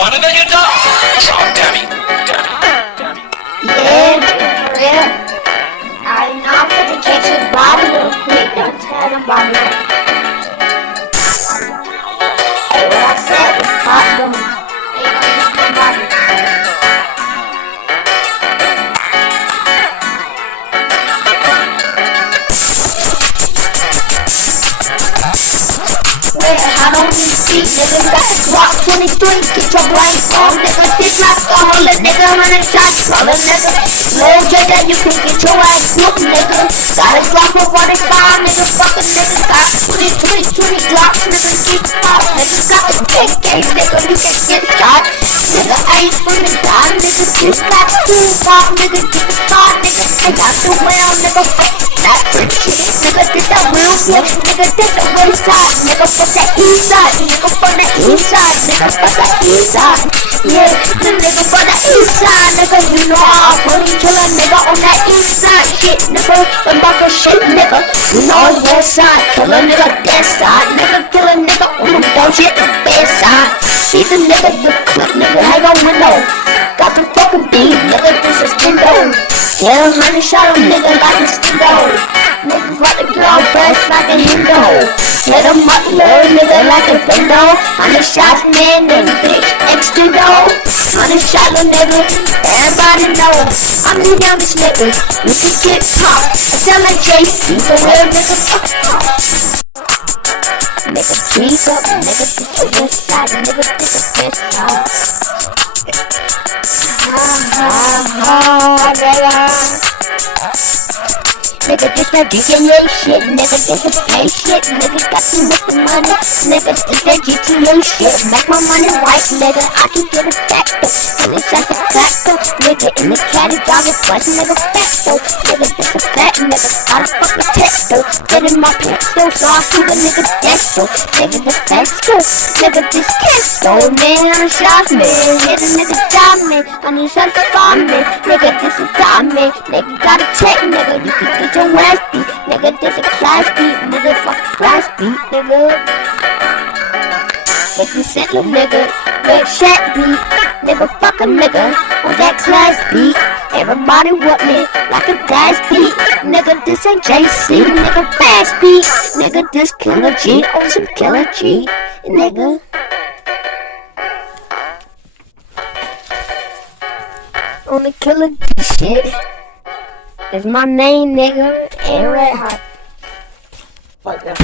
Mana na yun na? Wrong, dummy. Yeah, for real. I know I'm finna catch his body real quick. Don't tell nobody. Hey, what I said was hot though. Hey, don't tell nobody. How don't we speak, nigga? Got the Glock 23, get your brain on, nigga. This like a whole nigga, 100 shots, roll a nigga. Lil' J that you can get your ass whooped, nigga. Got a Glock for 45, nigga. Fuck a nigga. Got 20 Glocks, nigga. Get off, nigga. Got a big game, nigga. You can get shot, nigga. I ain't finna die, nigga. This like 2 ball, nigga. Get the car, nigga. I got the wheel, nigga. That freak shit, nigga. This that real shit, nigga. This the real side, nigga. Fuck that east side, nigga. Fuck that east side, nigga. Fuck that east side. Yeah, the nigga for the east side, nigga. You know I'm really chillin', nigga, on that east side shit, nigga. I'm about to shit, nigga. You know it's west side, kill a nigga that side, nigga. Kill a nigga on the bullshit, the best side. He's a nigga, the clip, nigga. Hang on window. Got the fucking beat, nigga. This is Stendo. Yeah, 100 shot him, nigga, like a Stendo. Niggas like the girl fresh like a Hendo. Hit him up, little nigga, like a Bendo. 100 shots, man, nigga, bitch, extra dough. 100 shot, little nigga, everybody know I'm the youngest nigga, you can get popped. I sound like JC, so real nigga, fuck off. Nigga, trees up, nigga, this the west side, nigga, this the best side. Nigga, this that GTA shit, nigga, this is play shit, nigga, got to make the money, nigga, this that GTA shit, make my money white, nigga, I can get it back though, nigga, shot the crack though, nigga, in the caddy, dog, it bust, nigga, fat though, nigga, this a fat nigga, I don't fuck with tech though, get in my pants though, so I shoot a nigga death though, nigga, this fast though, nigga, this cash though, man, I'm a shot man, nigga, die man, I need shots to find me, nigga, this is diamond, nigga, got a check, nigga, you can get your ass beat, nigga, this a class beat, nigga, fuck class beat, nigga. If you settle, nigga, red shack beat, nigga, fuck a nigga, on that class beat. Everybody want me like a gas beat, nigga, this ain't JC, nigga, fast beat, nigga, this Killer G, on some Killer G, nigga. On the Killer G shit. It's my name, nigga, and Red Hot. Fuck that.